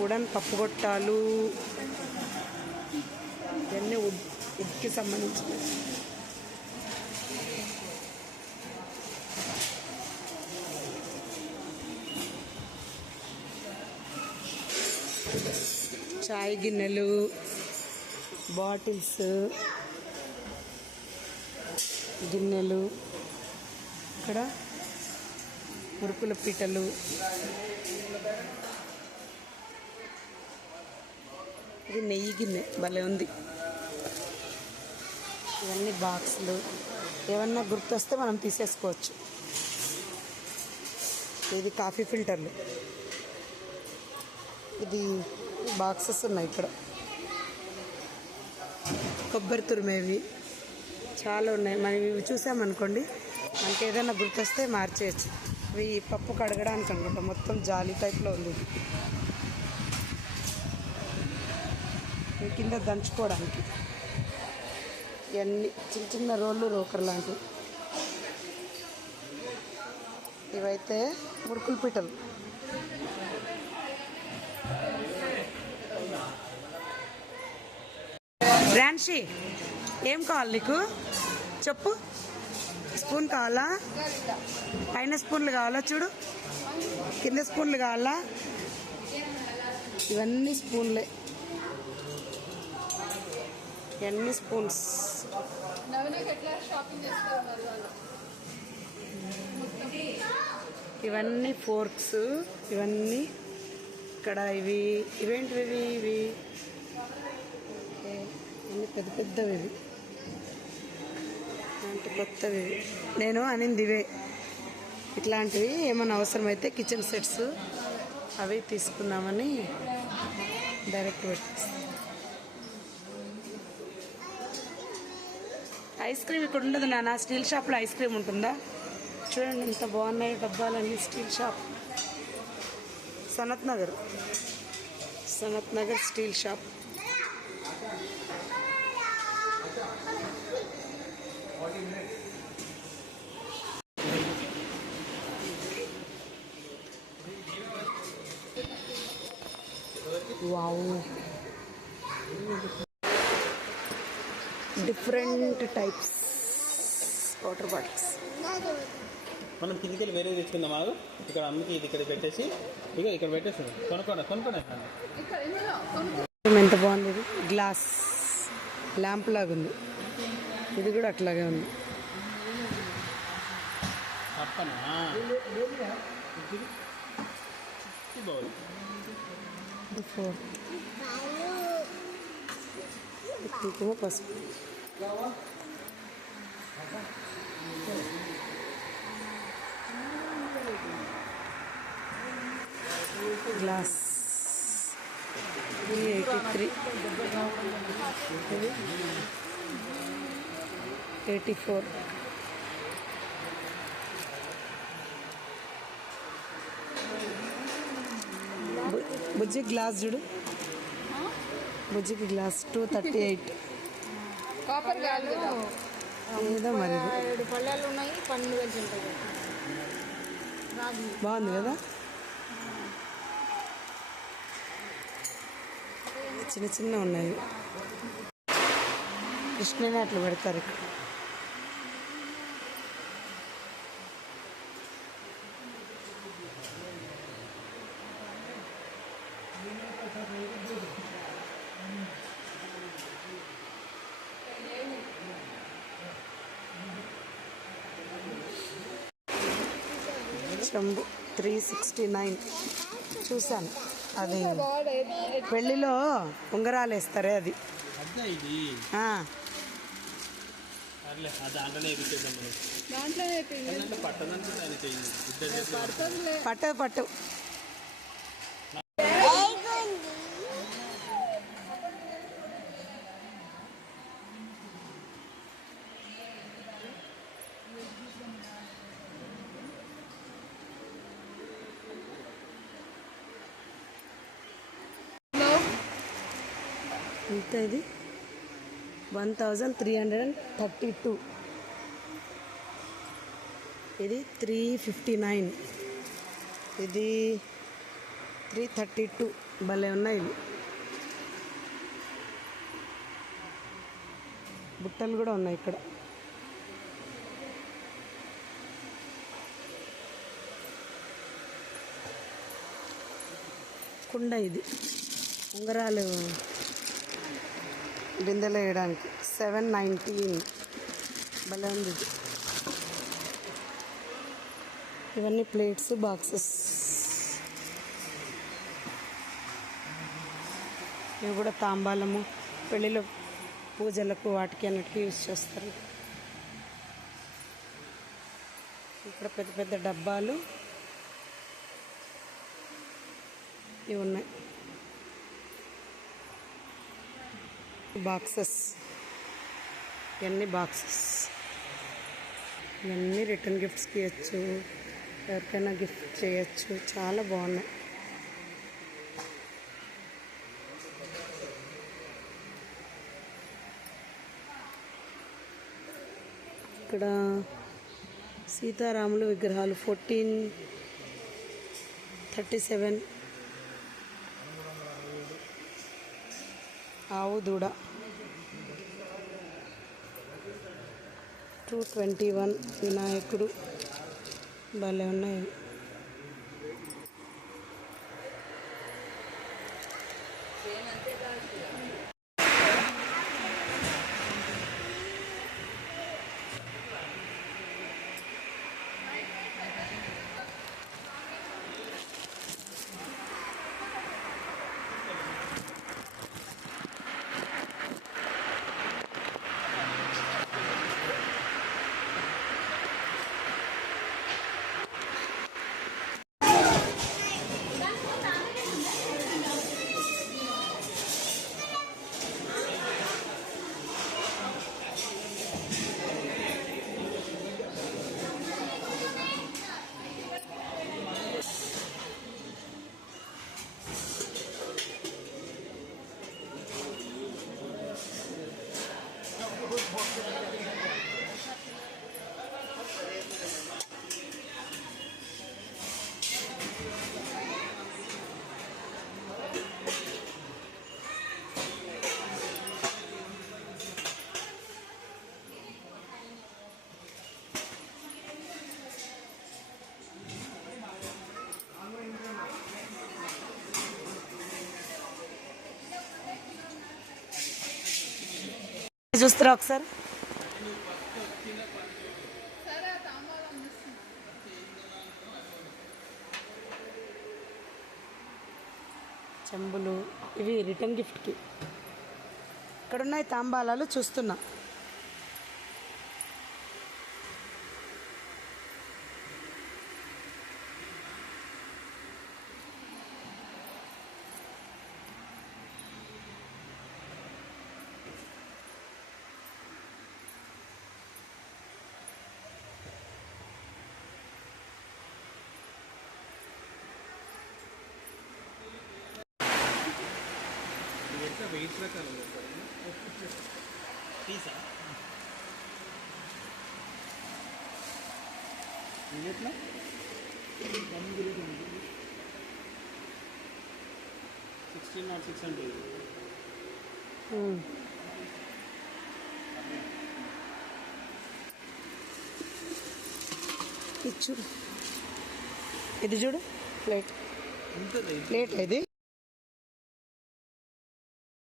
కూడా పప్పు గొట్టాలు ఇవన్నీ ఉడ్ ఉడ్కి సంబంధించినవి. చాయ్ గిన్నెలు బాటిల్స్ గిన్నెలు ఇక్కడ మురుకుల పీటలు. ఇది నెయ్యి గిన్నె భలే ఉంది. ఇవన్నీ బాక్సులు. ఏమన్నా గుర్తొస్తే మనం తీసేసుకోవచ్చు. ఇది కాఫీ ఫిల్టర్లు. ఇది బాక్సెస్ ఉన్నాయి ఇక్కడ. కొబ్బరి తురిమేవి చాలా ఉన్నాయి. మనం ఇవి చూసామనుకోండి మనకి ఏదైనా గుర్తొస్తే మార్చేయచ్చు. ఇవి పప్పు కడగడానికి అనుకుంటాం మొత్తం జాలి టైప్లో ఉంది ఇది. ఇవి కింద దంచుకోవడానికి. ఇవన్నీ చిన్న చిన్న రోళ్ళు రోకర్ లాంటివి. ఇవైతే మురుకుల పీటలు. ర్యాన్షి ఏం కావాలి నీకు? చెప్పు. స్పూన్ కావాలా? పైన స్పూన్లు కావాలా చూడు. కింద స్పూన్లు కావాలా? ఇవన్నీ స్పూన్లే. ఎన్ని స్పూన్స్? ఇవన్నీ ఫోర్క్స్ ఇవన్నీ ఇక్కడ ఇవి ఇవేంటివి ఇవి ఇవి? ఇవన్నీ పెద్ద పెద్దవి ఇవి. అంటే కొత్తవి నేను అనింది ఇవే. ఇట్లాంటివి ఏమైనా అవసరమైతే కిచెన్ సెట్స్ అవి తీసుకుందామని డైరెక్ట్ పెట్టేస్తాను. ఐస్ క్రీమ్ ఇక్కడ ఉండదు నాన్న. స్టీల్ షాప్లో ఐస్ క్రీమ్ ఉంటుందా? చూడండి ఎంత బాగున్నాయి డబ్బాలన్నీ steel shop. Sanath Nagar. Sanath Nagar steel shop. Wow. Different types water bottles. మనం కిందికి వెళ్ళి వేరే తెచ్చుకుందాం ఆగు. ఇక్కడ అమ్మకి ఇది ఇక్కడ పెట్టేసి ఇక ఇక్కడ పెట్టేస్తాం కొనుక్కోండి కొనుక్కోండి ఎంత బాగుంది ఇది? గ్లాస్ ల్యాంప్ లాగా ఉంది. ఇది కూడా అట్లాగే ఉంది. పక్కన బాగుంది. ఫోర్ కుంకుమ పసుపు గ్లాస్ ఇది ఎయిటీ త్రీ ఇది ఎయిటీ ఫోర్ బుజ్జి గ్లాస్ చూడు బుజ్జికి glass two thirty eight copper కాదు ఏదో మరి ఇది. ఏడు పళ్ళాలు ఉన్నాయి పన్నెండు వేలు బాగుంది కదా? చిన్న చిన్న ఉన్నాయి. కృష్ణని అట్లా పెడతారు ఇక్కడ. చెంబు త్రీ సిక్స్టీ నైన్. చూశాను. అది పెళ్ళిలో ఉంగరాలు వేస్తారే అది. అదే ఇది. ఎంత ఇది? One thousand three hundred and thirty two ఇది త్రీ ఫిఫ్టీ నైన్ ఇది త్రీ థర్టీ టూ భలే ఉన్నాయి ఇవి. బుట్టలు కూడా ఉన్నాయి ఇక్కడ. కుండ ఇది. ఉంగరాలు బిందెలు వేయడానికి సెవెన్ నైన్టీన్. భలే ఉంది ఇవన్నీ ప్లేట్స్ బాక్సెస్. ఇవి కూడా తాంబాలము పెళ్ళిలో పూజలకు వాటికి అన్నిటికీ యూజ్ చేస్తారు. ఇక్కడ పెద్ద పెద్ద డబ్బాలు ఇవి ఉన్నాయి. బాక్సెస్. ఇవన్నీ బాక్సెస్? ఇవన్నీ రిటర్న్ గిఫ్ట్స్కి ఇవ్వచ్చు ఎవరికైనా గిఫ్ట్ చేయొచ్చు. చాలా బాగున్నాయి. ఇక్కడ సీతారాములు విగ్రహాలు ఫోర్టీన్ థర్టీ సెవెన్. ఆవు దూడ టూ ట్వంటీ వన్ వినాయకుడు భలే ఉన్నాయి చూస్తారా ఒకసారి. చెంబులు ఇవి రిటర్న్ గిఫ్ట్కి ఇక్కడ ఉన్నాయి తాంబాలాలు చూస్తున్నా. వెయిట్ ఎట్లా? సిక్స్టీన్ నాట్ సిక్స్ అంటే ఉమ్. ఇది చూడు. ఇది చూడు. ప్లేట్ ప్లేట్ ఇది?